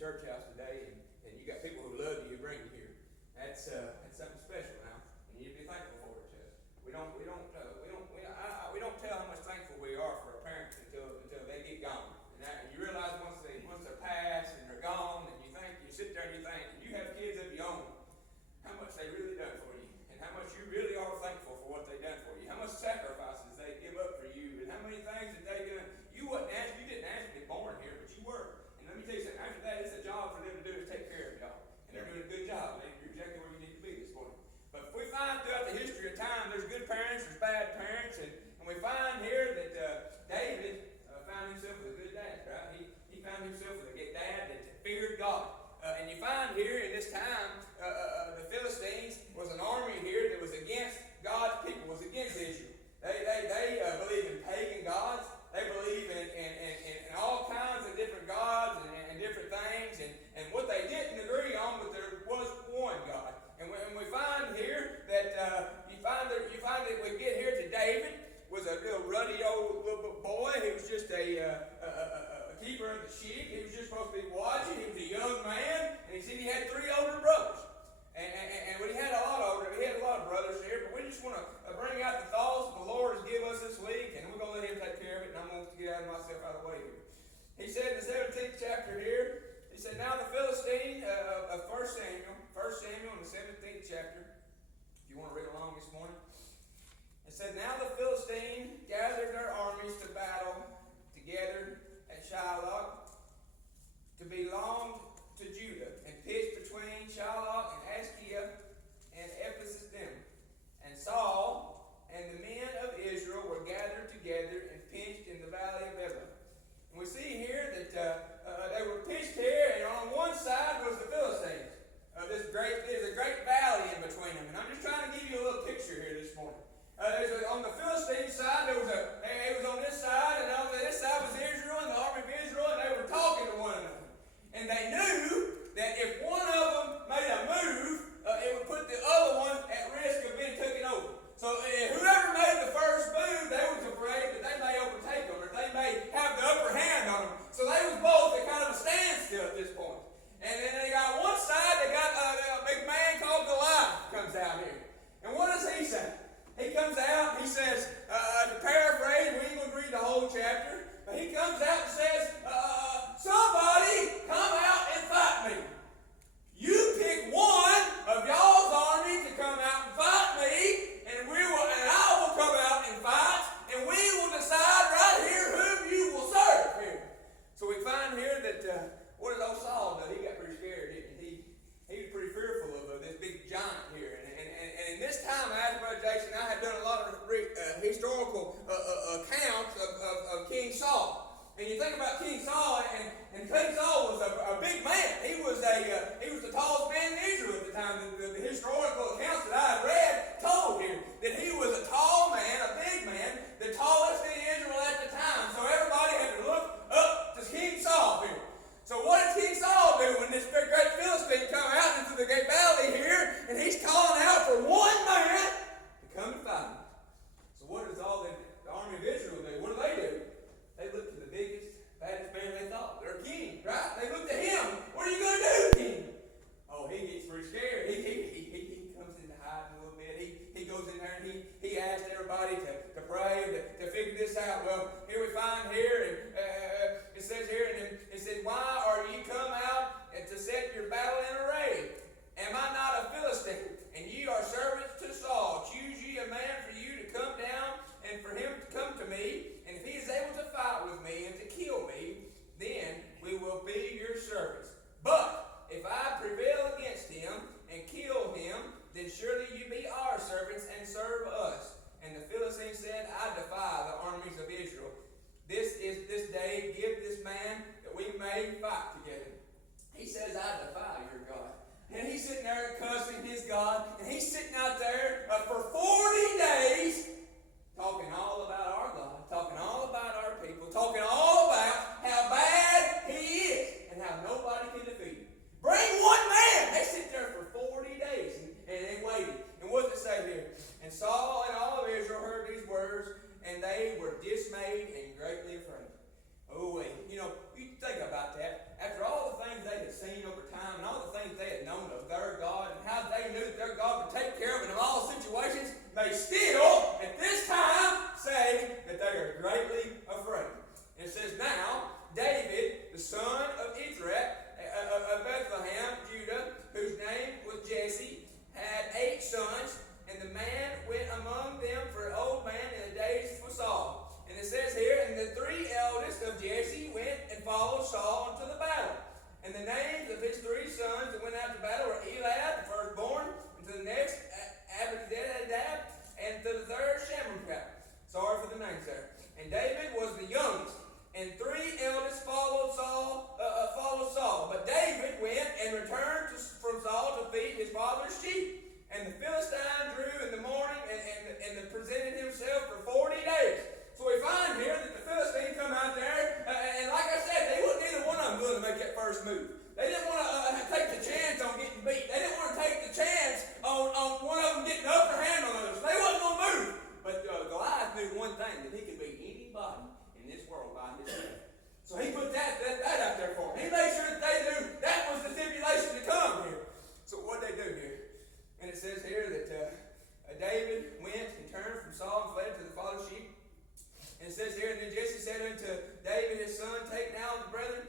church house today, and you got people who love you, who bring you here. That's something special now, and you need to be thankful for it. We don't tell how much thankful we are for our parents until they get gone. And you realize once they're past and they're gone, and you sit there and you think, and you have kids of your own, how much they really done for you, and how much you really are thankful for what they done for you, how much sacrifices they give up for you, and how many things that they done. You didn't ask to be born here, but you were. And let me tell you something. After that, it's a job for them to do is take care of y'all, and they're doing a good job. You're exactly where you need to be this morning. But if we find throughout the history of time, there's good parents, there's bad parents, and we find here that David found himself with a good dad, right? He found himself with a good dad that feared God. And you find here in this time, the Philistines was an army here that was against God's people, was against Israel. They believe in pagan gods. They believe in all kinds of different gods and different things. And what they didn't agree on, but there was one God. And we find here that you find that we get here to David was a little ruddy old little boy. He was just a keeper of the sheep. He was just supposed to be watching. He was a young man, and he said he had 3 older brothers. And we had a lot of brothers here, but we just want to bring out the thoughts that the Lord has given us this week, and we're going to let Him take care of it, and I'm going to get myself out of the way here. He said in the 17th chapter here, he said, now the Philistine of 1 Samuel in the 17th chapter, if you want to read along this morning, it said, now the Philistine gathered their armies to battle together at Shiloh to belong to Judah, and pitched between Shiloh and Askia and Ephesus them. And Saul and the men of Israel were gathered together and pitched in the valley of Elah. And we see here that they were pitched here, and on one side was the Philistines. There's a great valley in between them. And I'm just trying to give you a little picture here this morning. On the Philistine side, it was on this side, and on this side was Israel and the army of Israel, and they were talking to one another. And they knew that if one of them made a move, it would put the other one at risk of being taken over. So whoever made the first move, they was afraid that they may overtake them, or they may have the upper hand on them. So they was both at kind of a standstill at this point. And then they got one side, they got a big man called Goliath comes out here. And what does he say? He comes out and he says, to paraphrase, we ain't going to read the whole chapter, but he comes out and says, somebody come out and fight me. You pick one of y'all's army to come out and fight me, and I will come out and fight, and we will decide right here whom you will serve here. So we find here that, what did old Saul do? He got pretty scared, didn't he? He was pretty fearful of this big giant here. And in this time, as Brother Jason, I had done a lot of historical accounts of King Saul. And you think about King Saul, and King Saul was a big man. He was the tallest man in Israel at the time. The historical accounts that I have read told here that he was a tall man, a big man, the tallest in Israel at the time. So everybody had to look up to King Saul here. So what did King Saul do when this great Philistine come out into the great valley here, and he's calling out for one man to come and fight him? So what does all the army of Israel do? What do? They look to the biggest, baddest man they thought. Their king, right? They looked at him. What are you going to do, king? Oh, he gets pretty scared. He comes in to hide a little bit. He goes in there and he asks everybody to pray, to figure this out. Well, here we find here, and it says here, and it says, why are you come out to set your battle in array? Am I not a Philistine? And ye are servants to Saul. Choose ye a man for you to come down, and for him to come to me. And if he is able to fight with me and to kill me, then we will be your servants. But if I prevail against him and kill him, then surely you be our servants and serve us. And the Philistine said, I defy the armies of Israel. This day give this man that we may fight together. He says, I defy your God. And he's sitting there cussing his God, and he's sitting out there for 40 days talking all about our God, talking all about our people, talking all about how bad he is and how nobody can defeat him. Bring one man! They sit there for 40 days and they waited. And what does it say here? And Saul and all of Israel heard these words, and they were dismayed and greatly afraid. Oh, wait. You think about that. After all the things they had sorrow by his death. So he put that out there for them. He made sure that they knew that was the stipulation to come here. So what they do here? And it says here that David went and turned from Saul and fled to the father's sheep. And it says here, and then Jesse said unto David his son, take now the brethren,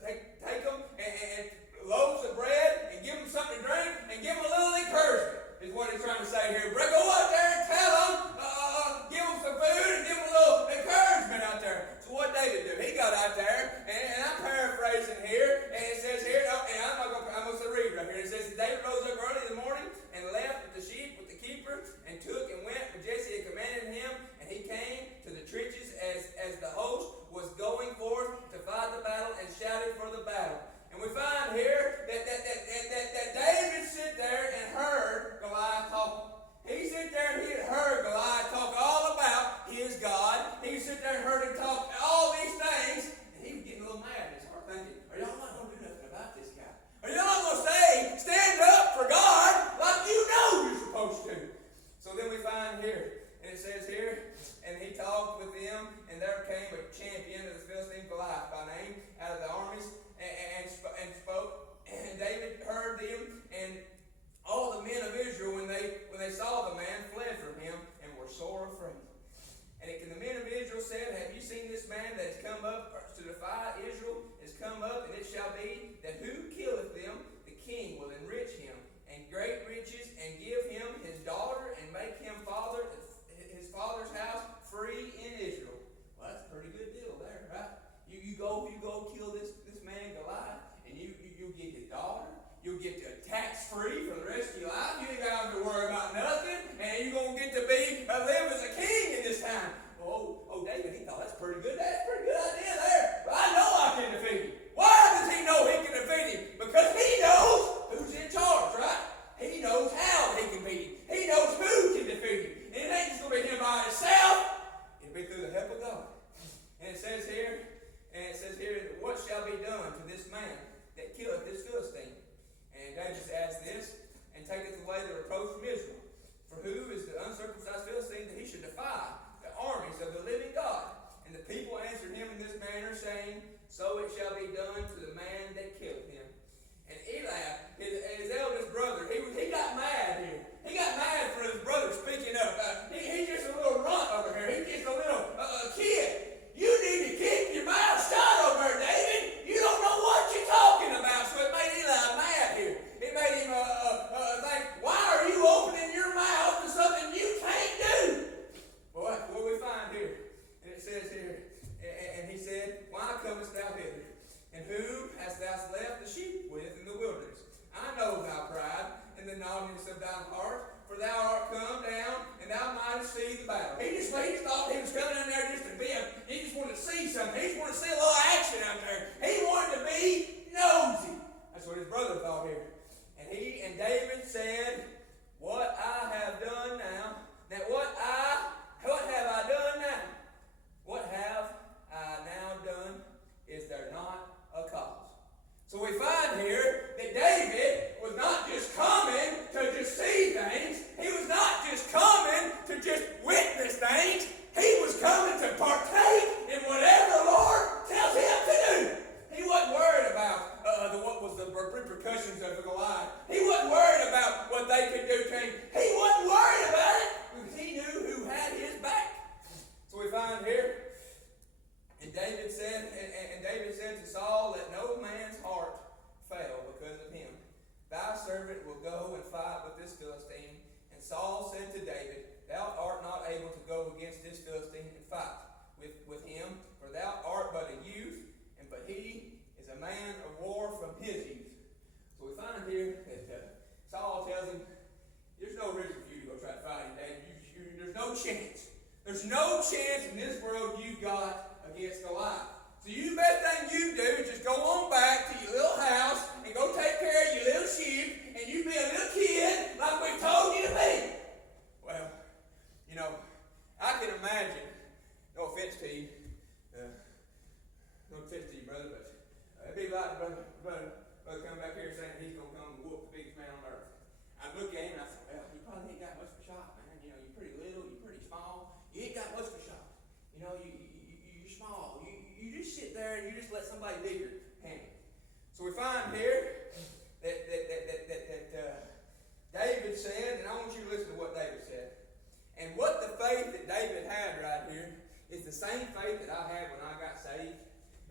take them and loaves of bread, and give them something to drink, and give them a little encouragement, is what he's trying to say here. Go out there and tell them, give them some food, and give them a little encouragement out there. So what David did, he got out there, and I'm paraphrasing here, and it says here, and I'm going to read right here. It says, David rose up early in the morning, and left with the sheep, with the keeper, and took and went where Jesse had commanded him, and he came to the trenches as the host was going forth to fight the battle, and shouted for the battle. And we find here that David sit there and heard Goliath talking. He sit there and he had heard Goliath talk all about his God. He sit there and heard him talk all these things, and he was getting a little mad in his heart, thinking, are y'all not going to do nothing about this guy? Are y'all not going to stand up for God like you know you're supposed to? So then we find here, and it says here, and he talked with them, and there came a champion of the Philistine, Goliath by name, out of the armies, and spoke. And David heard them, and all the men of Israel, when they saw the man, fled from him, and were sore afraid. And the men of Israel said, have you seen this man that has come up to defy Israel, is come up, and it shall be that who killeth them, the king will enrich him, and great riches, and give him his daughter, and make him his father's house free in Israel. Well, that's a pretty good deal there, right? You go kill this man Goliath, and you'll get his daughter. You'll get tax-free for the rest of your life. You ain't got to worry about nothing, and you're going to get to live as a king in this time. Oh, David, he thought that's pretty good. That's a pretty good idea there. But I know I can defeat him. Why does he know he can defeat him? Because he knows who's in charge, right? He knows how he can beat him. He knows who can defeat him. And it ain't just going to be him by himself. It'll be through the help of God. And it says here, what shall be done to this man that killeth this Philistine? And David adds this, and taketh away the reproach from Israel. For who is the uncircumcised Philistine that he should defy the armies of the living God? And the people answered him in this manner, saying, so it shall be done to the man that killeth him. And Eliab, his eldest brother, he got mad here. He got mad for his brother speaking up. He's just a little runt over here. He's just a little kid. You need to keep your mouth shut over there, David. You don't know what you're talking about. So it made Eli mad here. It made him think, why are you opening your mouth to something you can't do? Boy, what we find here, and it says here, and he said, why comest thou hither? And who hast thou left the sheep with in the wilderness? I know thy pride and the naughtiness of thine heart, for thou art come down, and thou mightest see the battle. He just thought he was coming in there just to he just wanted to see something. He just wanted to see a little action out there. He wanted to be nosy. That's what his brother thought here. And David said, what I have done now, what have I done now? What have I now done? Is there not a cause? So we find here that David was not just coming to just see things. He was not just coming to just witness things. He was coming to partake in whatever the Lord tells him to do. He wasn't worried about what was the repercussions of the Goliath. He wasn't worried about what they could do to him. He wasn't worried about it because he knew who had his back. So we find here, and David said to Saul, let no man's heart fail because of him. Thy servant will go and fight with this Philistine. And Saul said to David, thou art not able to go against this Philistine and fight with him, for thou art but a youth, but he is a man of war from his youth. So we find here that Saul tells him, there's no reason for you to go try to fight him, David. There's no chance. There's no chance in this world you've got against Goliath. So the best thing you do is just go on back to your little house and go take care of your little sheep, and you be a little kid like we told you to be. Well, I can imagine, no offense to you, brother, but it'd be like brother come back here saying he's going to come and whoop the biggest man on earth. I'd look at him and I'd say, well, you probably ain't got much of a shot, man. You're pretty little, you're pretty small. You ain't got much of a shot. You're small. there and you just let somebody bigger handle it. So we find here that David said, and I want you to listen to what David said. And what the faith that David had right here is the same faith that I had when I got saved.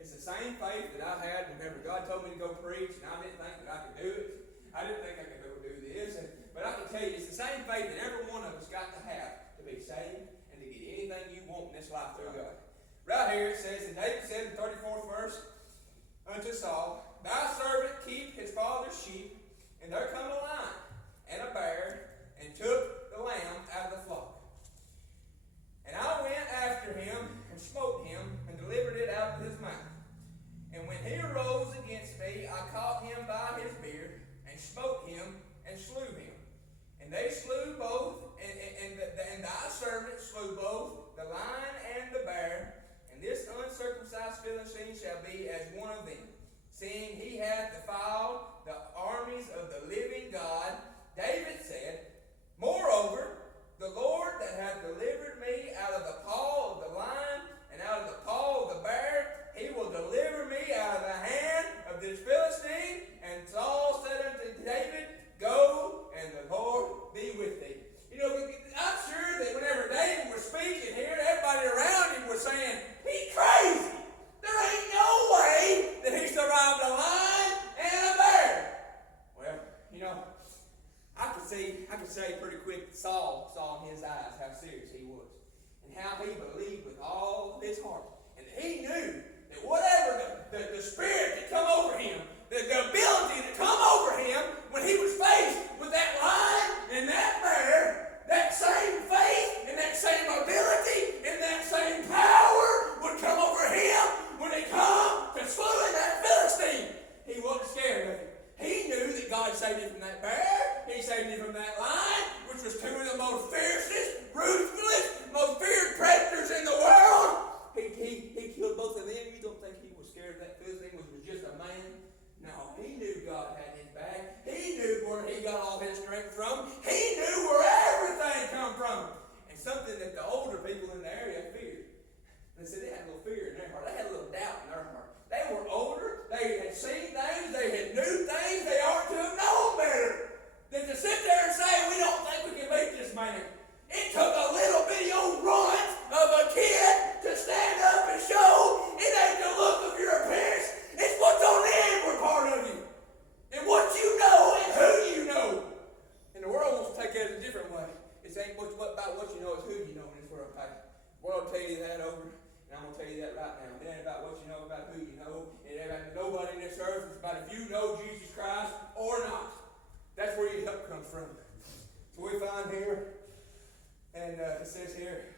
It's the same faith that I had whenever God told me to go preach, and I didn't think that I could do it. I didn't think I could go do this. But I can tell you, it's the same faith that every one of us got to have to be saved and to get anything you want in this life through God. Right here it says, and David said in the 34th verse unto Saul, Thy servant keep his father's sheep, and there come a lion and a bear, and took the lamb out of the flock. And I went after him, and smote him, and delivered it out of his mouth. And when he arose against me, I caught him by his beard, and smote him, and slew him. And they slew both, and thy servant slew both the lion and the bear, and this uncircumcised Philistine shall be as one of them, seeing he hath defiled the armies of the living God. David said, Moreover, the Lord that hath delivered me out of the paw of the lion and out of the paw of the bear, he will deliver me out of the hand of this Philistine. And Saul said unto David, Go, and the Lord be with thee. You know, I'm sure that whenever David was speaking here, everybody around him was saying, He's crazy. There ain't no way that he survived a lion and a bear. Well, you know, I could say pretty quick that Saul saw in his eyes how serious he was and how he believed with all his heart. And he knew that whatever the spirit that come over him, the ability to come over him when he was faced with that lion and that bear, that same faith and that same ability and that same power would come over him when it come to slewing that Philistine. He wasn't scared of it. He knew that God saved him from that bear. He saved him from that lion, which was two of the most fiercest, ruthless, most feared predators in the world. He killed both of them. You don't think he was scared of that Philistine, which was just a man? No, he knew God had his back. He knew where he got all his strength from. He knew where everything come from. And something that the older people in the area feared. They said they had a little fear in their heart. They had a little doubt in their heart. They were older. They had seen things. They had knew things. They ought to have known better than to sit there and say, we don't think we can beat this man. It took a little bitty old runt of a kid to stand up and show it ain't the look of your appearance. It's what's on the inward part of you. And what you know and who you know. And the world wants to take that a different way. It ain't about what you know, it's who you know in this world. The world will tell you that over. And I'm going to tell you that right now. It ain't about what you know, about who you know. It ain't about nobody in this earth. It's about if you know Jesus Christ or not. That's where your help comes from. So we find here, and it says here,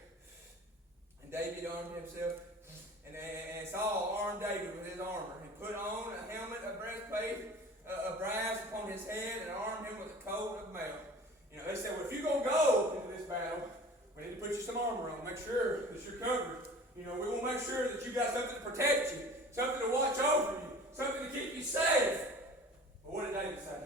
and David armed himself, and Saul armed David with his armor, and put on a helmet, a breastplate of brass upon his head, and armed him with a coat of mail. You know, they said, well, if you're going to go into this battle, we need to put you some armor on, make sure that you're covered. You know, we want to make sure that you got something to protect you, something to watch over you, something to keep you safe. But what did David say?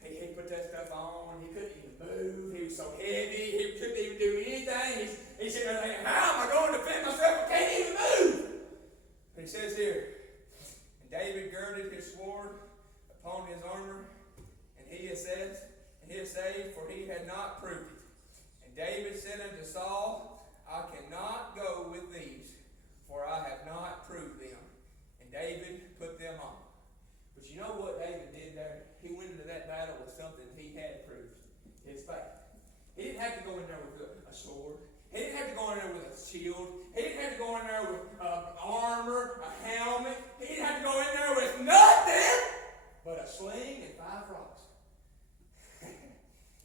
He put that stuff on. He couldn't even move. He was so heavy. He couldn't even do anything. He said, how am I going to defend myself? I can't even move. But he says here, and David girded his sword upon his armor, and he has saved, for he had not proved it. And David said unto Saul, I cannot go with these, for I have not proved them. And David put them on. But you know what David did there? He went into that battle with something he had proved, his faith. He didn't have to go in there with a sword. He didn't have to go in there with a shield. He didn't have to go in there with armor, a helmet. He didn't have to go in there with nothing but a sling and 5 rocks.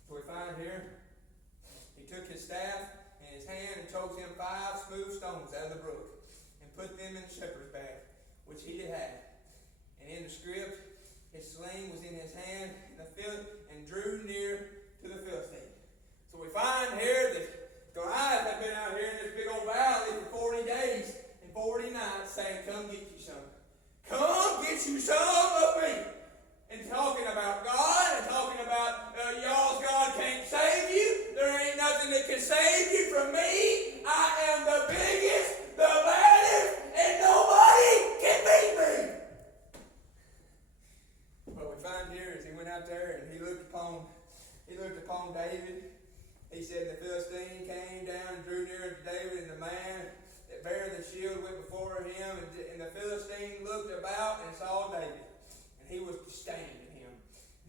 So we find here, he took his staff in his hand and chose him 5 smooth stones out of the brook and put them in the shepherd's bag, which he did have. And in the script, his sling was in his hand, and drew near to the Philistine. So we find here that Goliath had been out here in this big old valley for 40 days and 40 nights saying, come get you some. Come get you some of me. And talking about God and talking about y'all's God can't save you. There ain't nothing that can save you from me. I am the biggest, the baddest, and nobody and the Philistine looked about and saw David, and he was disdained to him.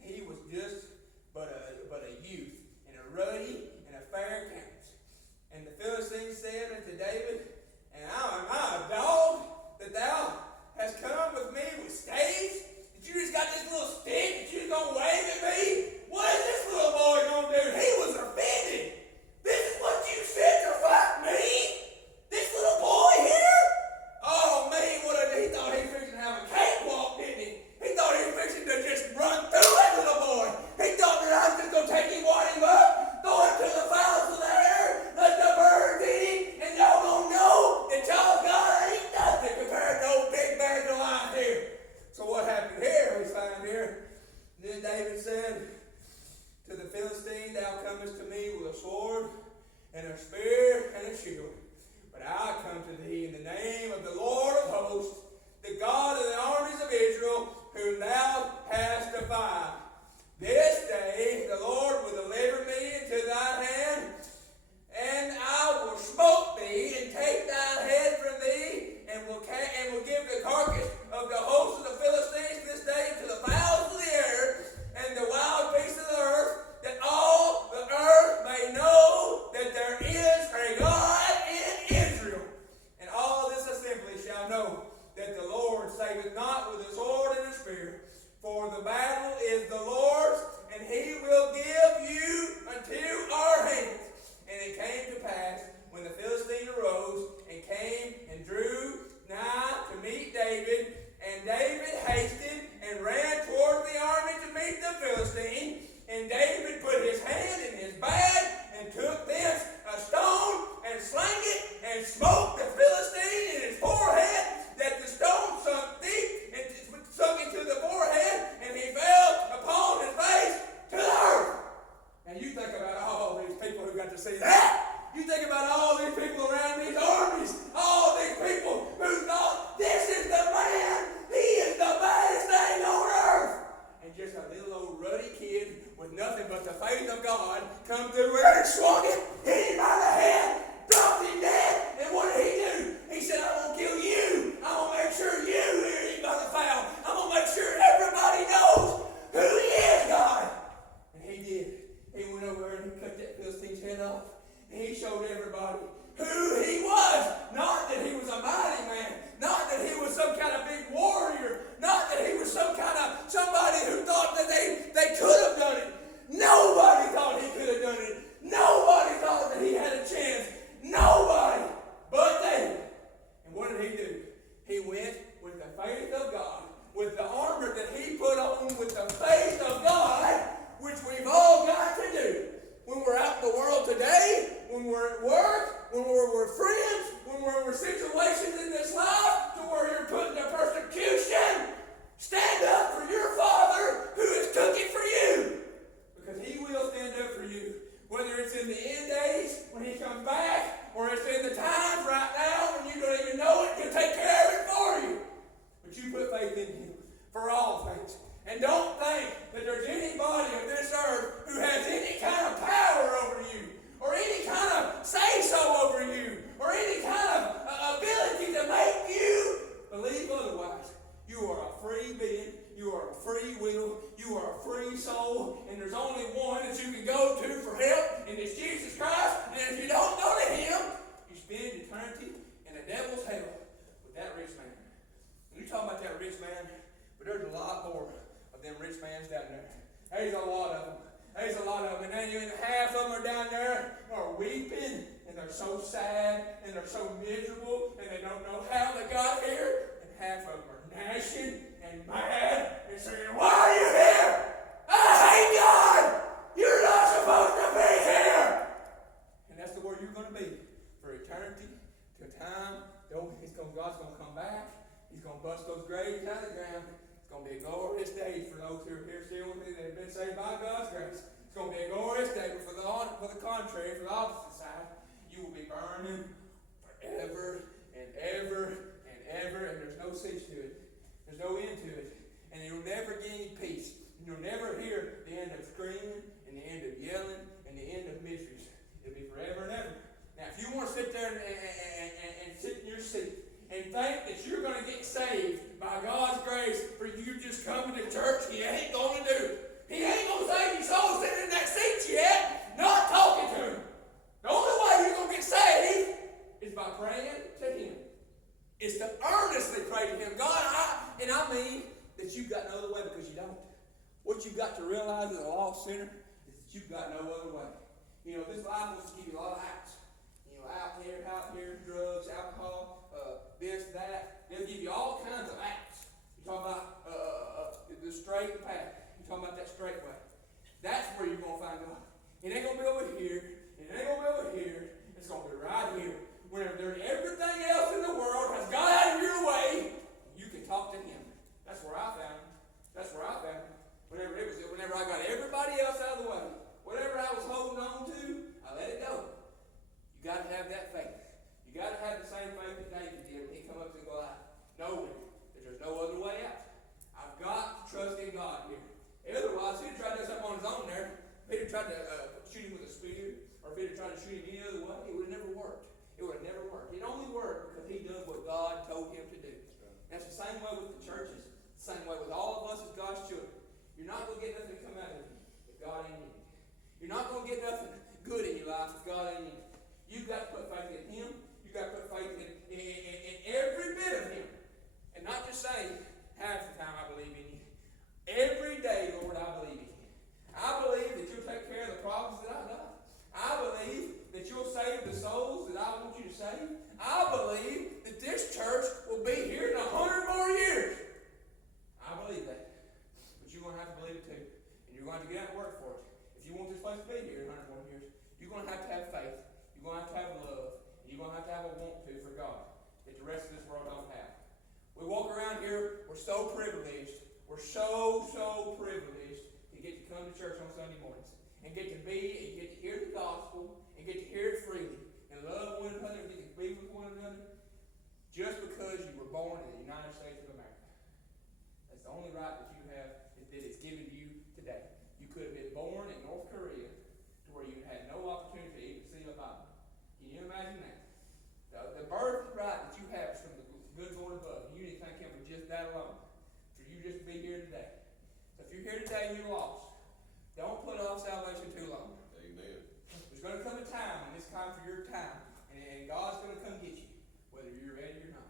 He was just but a youth, and a ruddy and a fair countenance. And the Philistine said unto David, And am I a dog that thou hast come with me with staves? That you just got this little stick that you're going to wave at me? What is this little boy going to do? He was offended. This is what you said to fight me? This little boy here? Oh man, he thought he was fixing to have a cakewalk, didn't he? He thought he was fixing to just run through that little boy. He thought that I was just going to take him, wad him up, throw him to the fowls of the air, let the birds eat him, and y'all going to know that y'all God ain't nothing compared to old big bad Goliath here. So what happened here, we find here? Then David said to the Philistine, Thou comest to me with a sword and a spear and a shield. But I come to thee in the name of the Lord of hosts, the God of the armies of Israel, whom thou hast defied. This day the Lord will deliver me into thy hand, and I will smote thee and take thy head from thee, and will give the carcass of the host of the Philistines this day to the fowls of the air and the wild beasts of the earth, that all the earth may know that there is a God in Israel. And all this assembly shall know that the Lord saveth not with a sword and a spear, for the battle is the Lord's, and he will give you unto our hands. And it came to pass, when the Philistine arose and came and drew nigh to meet David, and David hasted and ran toward the army to meet the Philistine, and David put his hand in his bag and took thence a stone and slang it and smote the Philistine in his forehead, that the stone sunk deep and sunk into the forehead, and he fell upon his face to the earth. Now you think about all these people who got to see that. You think about all these people around these armies, all these people who thought, this is the man, he is the baddest thing on earth. And just a little old ruddy kid with nothing but the faith of God come through there and swung him, hit him by the head, dropped him dead. And what did he do? He said, I'm going to kill you. I'm going to make sure you hear him by the foul. I'm going to make sure everybody knows who he is, God. And he did. He went over there and he cut that Philistine's head off. And he showed everybody who he was. Not that he was a mighty man. Not that he was some kind of big warrior. Not that he was some kind of somebody who thought that they could have done it. Nobody thought he could have done it. Nobody thought that he had a chance. Nobody but David. And what did he do? He went with the faith of God, with the armor that he put on, with the faith of God, which we've all got to do. When we're out in the world today, when we're at work, when we're with friends, when we're in situations in this life to where you're put into persecution, stand up for your Father who has took it for you. Because he will stand up for you. Whether it's in the end days, when he comes back, or it's in the times right now when you don't even know it, he'll take care of it for you. But you put faith in him for all things. And don't think that there's anybody on this earth who has any kind of power over you, or any kind of say-so over you, or any kind of ability to make you believe otherwise. You are a free being. You are a free will. You are a free soul. And there's only one that you can go to for help, and it's Jesus Christ. And if you don't go to him, you spend eternity in the devil's hell with that rich man. And you talk about that rich man, but there's a lot more of them rich mans down there. There's a lot of them. There's a lot of them. And then half of them are down there are weeping, and they're so sad, and they're so miserable, and they don't know how they got here. And half of them are gnashing and mad and saying, why are you here? I hate God! You're not supposed to be here! And that's the word you're going to be for eternity, to time. God's going to come back. He's going to bust those graves out of the ground. It's going to be a glorious day for those who are here still with me that have been saved by God's grace. It's going to be a glorious day, but for the contrary, for the opposite side, you will be burning forever and ever and ever, and there's no cease to it. There's no end to it. And you'll never get any peace. And you'll never hear the end of screaming and the end of yelling and the end of miseries. It'll be forever and ever. Now, if you want to sit there and sit in your seat and think that you're going to realize as a lost sinner is that you've got no other way. You know, this life wants to give you a lot of outs. You know, out here, drugs, alcohol, this, that. They'll give you all kinds of outs. You're talking about the straight path. You're talking about that straight way. That's where you're going to find God. It ain't going to be over here. It ain't going to be over here. It's going to be right here. Whenever there's everything else in the world has got out of your way, you can talk to Him. That's where I found Him. That's where I found Him. Whenever I got everybody else out of the way, whatever I was holding on to, I let it go. You got to have that faith. You got to have the same faith that David did when he come up to Goliath, knowing that there's no other way out. I've got to trust in God here. Otherwise, if he'd tried to do something on his own there, if he'd tried to shoot him with a spear, or if he'd tried to shoot him any other way, it would have never worked. It would have never worked. It only worked because he did what God told him to do. That's the same way with the churches. The same way with all of us as God's children. You're not going to get nothing to come out of you if God ain't in it. You're not going to get nothing good in your life if God ain't in it. You've got to put faith in Him. You've got to put faith in every bit of Him. And not just say, half the time I believe in you. Every day, Lord, I believe in you. I believe that you'll take care of the problems that I got. I believe that you'll save the souls that I want you to save. I believe that this church will be here in 100 more years. I believe that. But you're going to have to believe it too. And you're going to have to get out and work for it. If you want this place to be here in 100 more years, you're going to have faith. You're going to have love. And you're going to have a want to for God that the rest of this world don't have. We walk around here, we're so privileged. We're so privileged to get to come to church on Sunday mornings and get to hear the gospel and get to hear it freely and love one another and get to be with one another just because you were born in the United States of America. That's the only right that you have that is given to you today. You could have been born in North Korea to where you had no opportunity to even see a Bible. Can you imagine that? The birth right that you have is from the good Lord above. You need to thank Him for just that alone. You just be here today. So if you're here today and you're lost, don't put off salvation too long. Amen. There's going to come a time, and it's time for your time, and God's going to come get you, whether you're ready or not.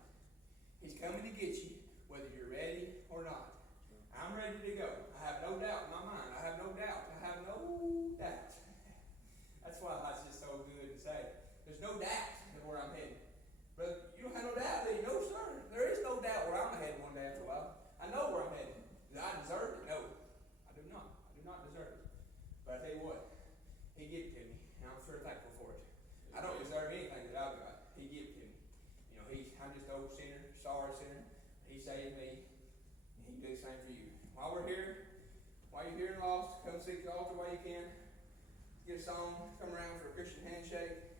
He's coming to get you, whether you're ready or not. I'm ready to go. I have no doubt in my mind. I have no doubt. That's why it's just so good to say. There's no doubt in where I'm headed. Brother, you don't have no doubt, do you? No, sir. There is no doubt where I'm headed one day after a while. I know where I'm headed. Do I deserve it? No. I do not. I do not deserve it. But I tell you what, He gave it to me, and I'm sure thankful for it. I don't deserve anything that I've got. He gave it to me. You know, I'm just an old sinner, sorry sinner. He saved me, and He can do the same for you. While we're here, while you're here and lost, come seek the altar while you can. Get a song, come around for a Christian handshake.